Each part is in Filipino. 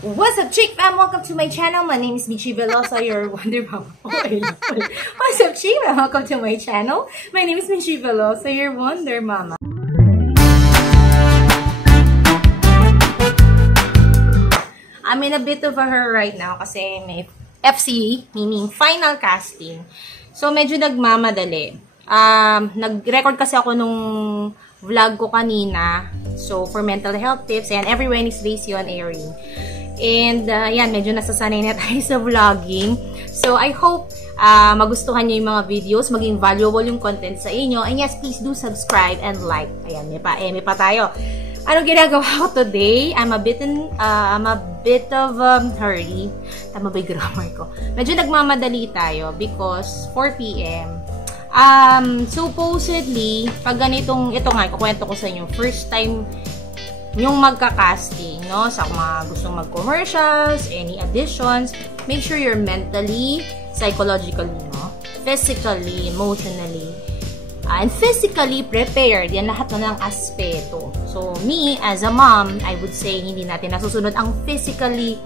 What's up, chick fam? Welcome to my channel. My name is Michi Velosa, your Wonder Mama. What's up, chick fam? Welcome to my channel. My name is Michi Velosa, your Wonder Mama. I'm in a bit of a hurry right now kasi may FCE, meaning final casting. So, medyo nagmamadali. Nag-record kasi ako nung vlog ko kanina. So, for mental health tips, and every Wednesday yun airing. And, yan, medyo nasasanay na tayo sa vlogging. So, I hope magustuhan nyo yung mga videos, maging valuable yung content sa inyo. And yes, please do subscribe and like. Ayan, may pa tayo. Anong ginagawa ko today? I'm a bit of hurry. Tama ba yung grammar ko? Medyo nagmamadali tayo because 4 PM. Supposedly, pag ganitong, ito nga, kukwento ko sa inyo, first time yung magka-casting, no? Sa mga gustong mag-commercials, any additions, make sure you're mentally, psychologically, no? Physically, emotionally, and physically prepared. Yan lahat na ng aspeto. So, me, as a mom, I would say, hindi natin nasusunod ang physically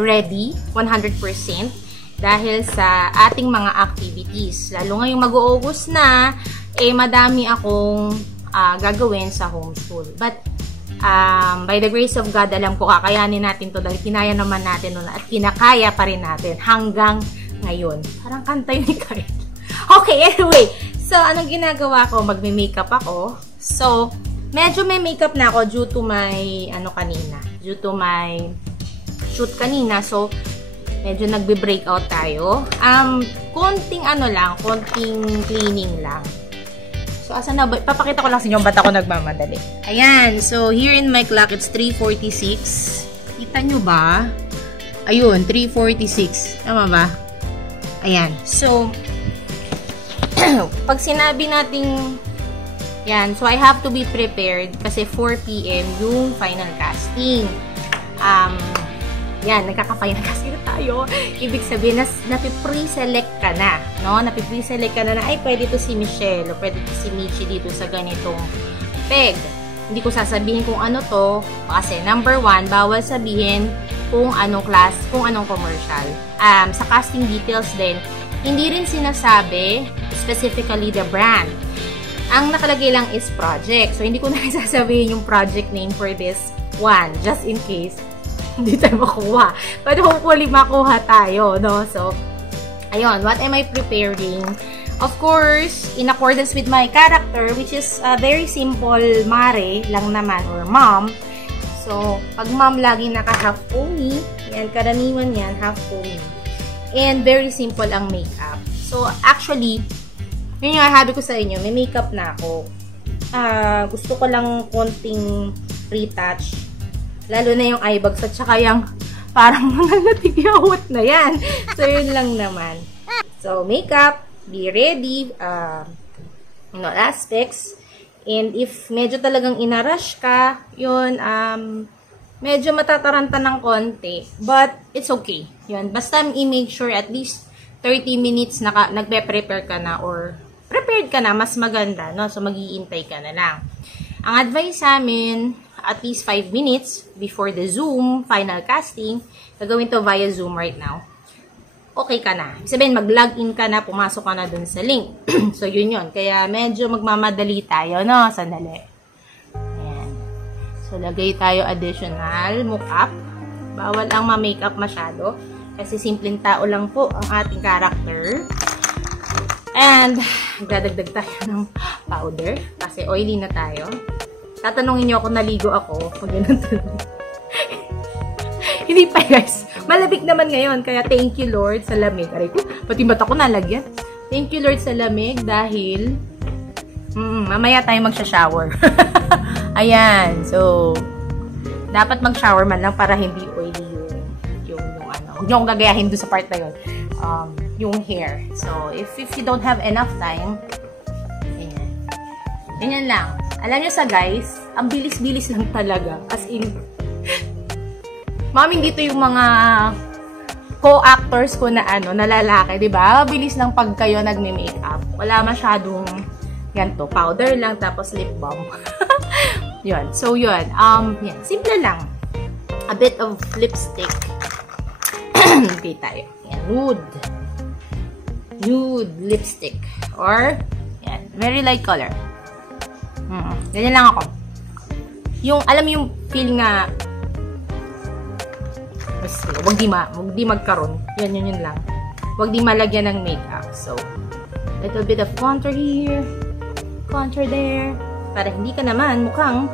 ready, 100%, dahil sa ating mga activities. Lalo ngayong mag-August na, madami akong gagawin sa homeschool. But, by the grace of God, alam ko, kakayanin natin to dahil kinaya naman natin nun at kinakaya pa rin natin hanggang ngayon. Parang kanta yun ni Kyle. Okay, anyway. So, anong ginagawa ko? Magme-makeup ako. So, medyo may makeup na ako due to my, due to my shoot kanina. So, medyo nagbe-breakout tayo. Konting konting cleaning lang. So, asan na ba? Papakita ko lang sa inyo ba't ako nagmamadali. Ayan. So, here in my clock, it's 3:46. Kita nyo ba? Ayun, 3:46. Tama ba? Ayan. So, pag sinabi nating yan, so I have to be prepared kasi 4 PM yung final casting. Yan, nagkaka-final casting na tayo. Ibig sabihin, napipre-select ka na, no? Napipre-select ka na ay, pwede to si Michelle o pwede to si Michi dito sa ganitong peg. Hindi ko sasabihin kung ano to kasi number 1, bawal sabihin kung anong class, kung anong commercial. Sa casting details din, hindi rin sinasabi specifically the brand. Ang nakalagay lang is project. So, hindi ko na sasabihin yung project name for this one, just in case hindi tayo makuha. But hopefully, makuha tayo, no? So, ayun, what am I preparing? Of course, in accordance with my character, which is very simple, Mare lang naman, or mom. So, pag mom, lagi naka-half pony. Yan, karaniwan yan, half pony. And very simple ang makeup. So, actually, yun yung habi ko sa inyo, may makeup na ako. Gusto ko lang konting retouch. Lalo na yung eye bags at saka yung parang mga natigyawat na yan. So, yun lang naman. So, makeup, be ready, in all aspects. And if medyo talagang inarush ka, yun, medyo matataranta ng konti. But, it's okay. Yun, basta i-make sure at least 30 minutes nagpe-prepare ka na or prepared ka na, mas maganda, no? So, mag-iintay ka na lang. Ang advice sa amin, at least 5 minutes before the Zoom final casting, gagawin to via Zoom right now. Okay ka na. Sabihin, mag-login ka na, pumasok ka na dun sa link. So, yun yun. Kaya, medyo magmamadali tayo, no? Sandali. Ayan. So, lagay tayo additional makeup. Bawal ang ma-makeup masyado. Kasi simpleng tao lang po ang ating character. And, dadagdag tayo ng powder. Kasi oily na tayo. Tatanungin nyo ako, naligo ako. Pag ganun tuloy. Hindi pa, guys. Malabig naman ngayon. Kaya, thank you, Lord, sa lamig. Aray ko, pati mata ko nalagyan. Thank you, Lord, sa lamig dahil mamaya tayo magsha-shower. Ayan. So, dapat mag-shower man lang para hindi oily yung huwag nyo akong gagayahin doon sa part na yun. Yung hair. So, if you don't have enough time, ganyan. Ganyan lang. Alam nyo sa guys, ang bilis-bilis lang talaga. As in, mami, dito yung mga co-actors ko na na lalaki, di ba? Mabilis lang pag kayo nagme-makeup. Wala masyadong ganito. Powder lang, tapos lip balm. Yun. So, yun. Yan. Simple lang. A bit of lipstick. Okay tayo. Yan. Nude lipstick. Or, yan. Very light color. Ganyan lang ako. Yung, alam yung feel nga, wag di magkaroon. Yun lang. Wag di malagyan ng makeup. So, little bit of contour here. Contour there. Para hindi ka naman mukhang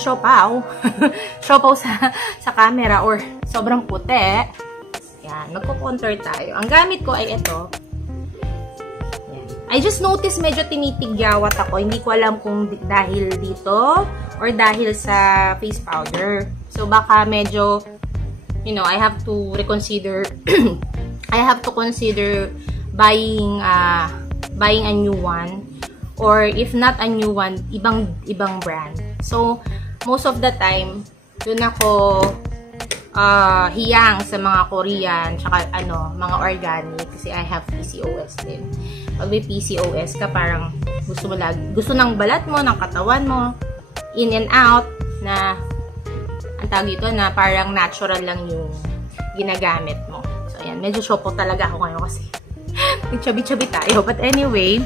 siopaw. Siopaw sa camera or sobrang puti. Yan, magko-contour tayo. Ang gamit ko ay ito. Yan. I just noticed medyo tinitigyawat ako. Hindi ko alam kung dahil dito or dahil sa face powder. So baka medyo, I have to reconsider I have to consider buying a new one. Or if not a new one, ibang brand. So, most of the time, dun ako hiyang sa mga Korean, tsaka mga organic, kasi I have PCOS din. Pag may PCOS ka, parang gusto ng balat mo, ng katawan mo, in and out, na, ang tawag ito, na parang natural lang yung ginagamit mo. So, ayan, medyo shopo talaga ako ngayon kasi nagchabi-chabi tayo. But anyway,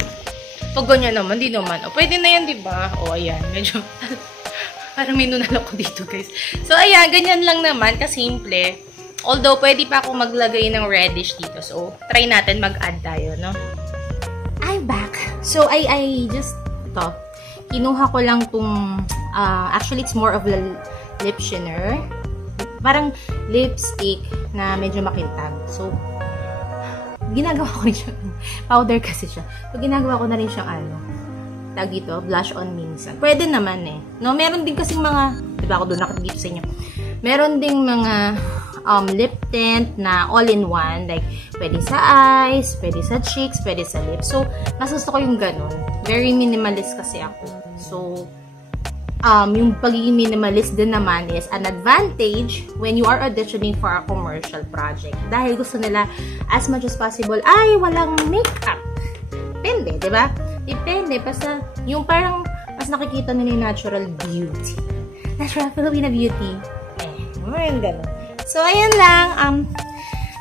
pag ganyan naman, di naman. O, pwede na yan, diba? O, ayan. Medyo, parang may nunal ako dito, guys. So, ayan. Ganyan lang naman. Kasimple. Although, pwede pa akong maglagay ng reddish dito. So, try natin mag-add tayo, no? I'm back. So, I just, kinuha ko lang tong, actually, it's more of a lip shiner. Parang lipstick na medyo makintab. So, ginagawa ko rin siya. Powder kasi siya. So, ginagawa ko na rin siyang tag ito, blush on minsan. Pwede naman eh. No, meron din kasing mga, diba ako doon nakadito sa inyo. Meron ding mga lip tint na all-in-one. Like, pwede sa eyes, pwede sa cheeks, pwede sa lips. So, mas gusto ko yung ganun. Very minimalist kasi ako. So, yung pagiging minimalist din naman is an advantage when you are auditioning for a commercial project. Dahil gusto nila, as much as possible, ay, walang makeup. Depende, diba? Depende. Basta, yung parang, mas nakikita nila yung natural beauty. Natural Filipina beauty. Yung ganun. So, ayan lang.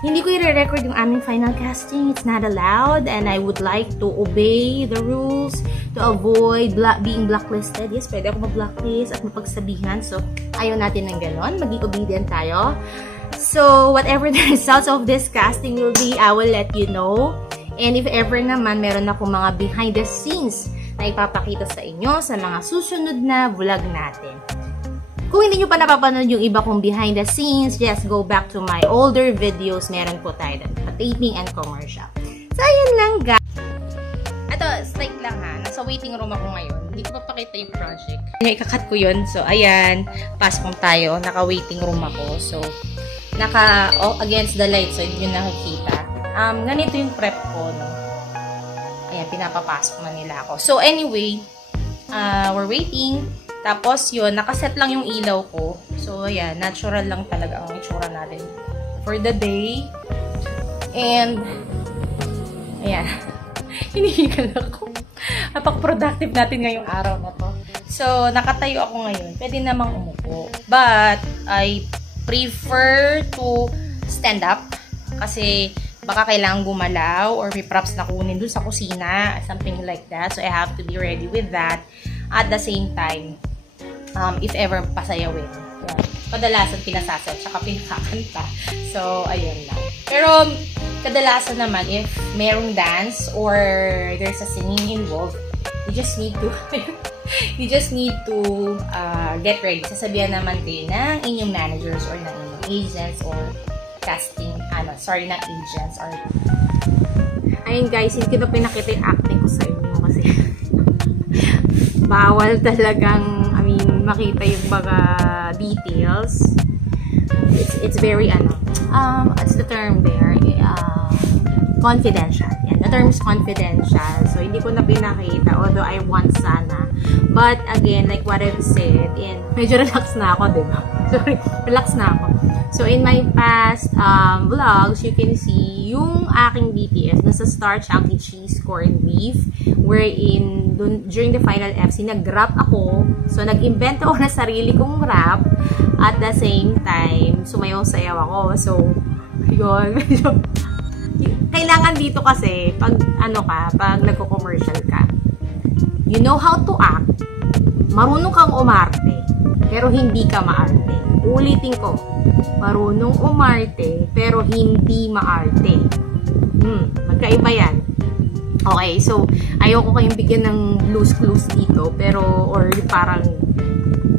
Hindi ko i-record yung aming final casting. It's not allowed. And I would like to obey the rules to avoid being blacklisted. Yes, pwede ako mag-blacklist at mapagsabihan. So, ayaw natin ng ganon. Maging obedient tayo. So, whatever the results of this casting will be, I will let you know. And if ever naman, meron ako mga behind the scenes na ipapakita sa inyo sa mga susunod na vlog natin. Kung hindi nyo pa napapanood yung iba kong behind the scenes, just go back to my older videos. Meron po tayo doon. Taping and commercial. So, ayun lang, guys. Ito, straight lang ha. Nasa waiting room ako ngayon. Hindi ko papakita yung project. Ikakat ko yun. So, ayan. Pasok tayo. Naka-waiting room ako. So, against the light. So, hindi nyo nakikita. Ganito yung prep ko, no? Ayan, pinapapasok na nila ako. So, anyway, we're waiting. Tapos, yun, nakaset lang yung ilaw ko. So, ayan, natural lang talaga ang itsura natin for the day. And, ayan, hinihigal ako. Napaka-productive natin ngayong araw na to. So, nakatayo ako ngayon. Pwede namang umupo. But, I prefer to stand up. Kasi, baka kailangan gumalaw or may props na kunin dun sa kusina. Something like that. So, I have to be ready with that. At the same time, if ever pasayawin. Yan. Kadalasan pinasasal, tsaka pinakakanta. So, ayun lang. Pero, kadalasan naman, if merong dance or there's a singing involved, you just need to get ready. Sasabihan naman din ng inyong managers or ng inyong agents or casting, ng agents or... Ayun guys, hindi ko pinakita yung acting ko sa inyo kasi bawal talagang makita yung mga details. It's very, what's the term there? Confidential. Yan, The term is confidential. So, hindi ko na pinakita. Although, I want sana. But, again, like what I've said, medyo relax na ako, diba? Sorry, relax na ako. So, in my past vlogs, you can see yung aking BTS. Nasa Star Chunky Cheese Corned Beef. Wherein, during the final FC, nag-rap ako. So, nag-invent ako na sarili kong rap. At the same time, sumayaw-sayaw ako. So, yun. Kailangan dito kasi, pag nagko-commercial ka, you know how to act, marunong kang umarte, pero hindi ka maarte. Ulitin ko, marunong umarte, pero hindi maarte. Magkaiba yan. Okay, so, ayoko kayong bigyan ng loose clues dito, pero, or parang,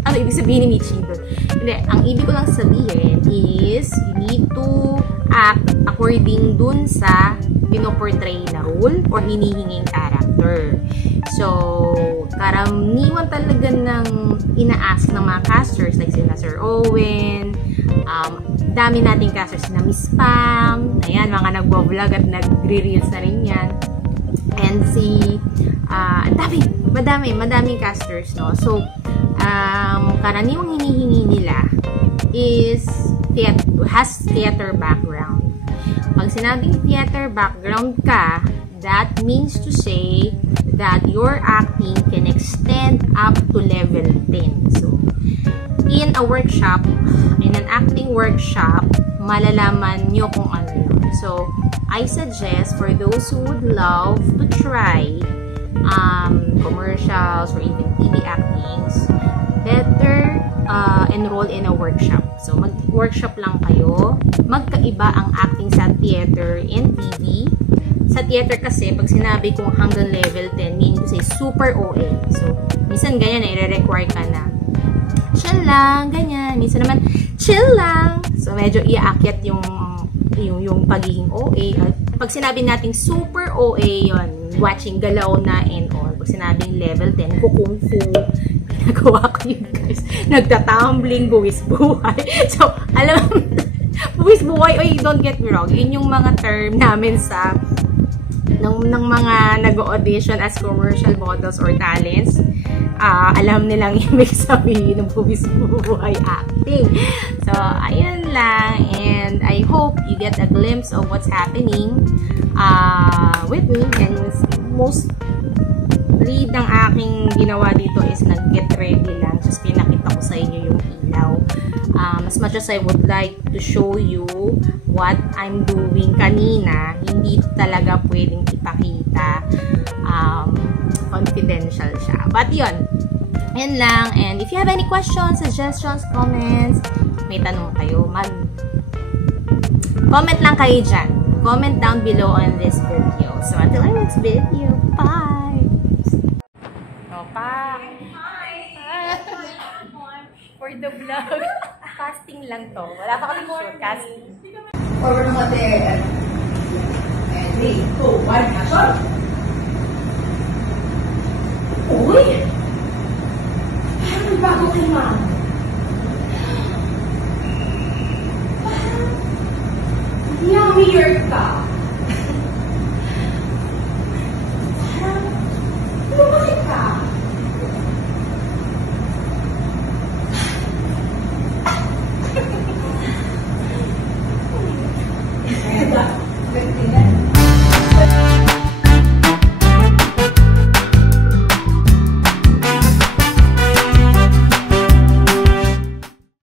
ano ibig sabihin ni Michi doon? Hindi, ang ibig ko lang sabihin is, you need to act according dun sa pinoportray na role or hinihinging character. So, karaniwan talaga ng ina-ask ng mga casters, like sina Sir Owen, dami nating casters na Miss Pam, ayan, mga nagbo-vlog at nagre-reels na rin yan. And madaming casters, no? So, karaniwang hinihingi nila is has theater background. Pag sinabing theater background ka, that means to say that your acting can extend up to level 10. So, in a workshop, in an acting workshop, malalaman nyo kung ano yun. So, I suggest for those who would love to try commercials or even TV actings, better enroll in a workshop. So, mag-workshop lang kayo. Magkaiba ang acting sa theater and TV. Sa theater kasi, pag sinabi kong hanggang level 10, meaning to say super OA. So, minsan ganyan na, i-require ka na. Chill lang, ganyan. Minsan naman, chill lang. So, medyo iaakyat yung pagiging OA. Pag sinabi nating super OA yon, watching galaw na and all. Pag sinabing level 10, kung fu, ginagawa ko yun guys. Nagtatumbling, buwis buhay. So, alam, buwis buhay, oy, don't get me wrong. Yun yung mga term namin sa ng mga nag-audition as commercial models or talents. Alam nilang ibig sabihin ng buwis buhay acting. So, ayun lang. And I hope you get a glimpse of what's happening with me. And mostly ng aking ginawa dito is nag-get ready lang. Just pinakita ko sa inyo yung ilaw. As much as I would like to show you what I'm doing kanina, hindi talaga pwedeng ipakita. Confidential siya. But yun, yan lang. And if you have any questions, suggestions, comments, may tanong kayo, comment lang kayo dyan. Comment down below on this video. So until our next video, bye! Pa! For the vlog. Casting lang to. Wala pa kami shoot. Casting. Forward naman din. And 3, 2, 1, action! Uy! Parang nagbago kay ma'am. Parang hindi ang weird ka. Parang lumaki ka.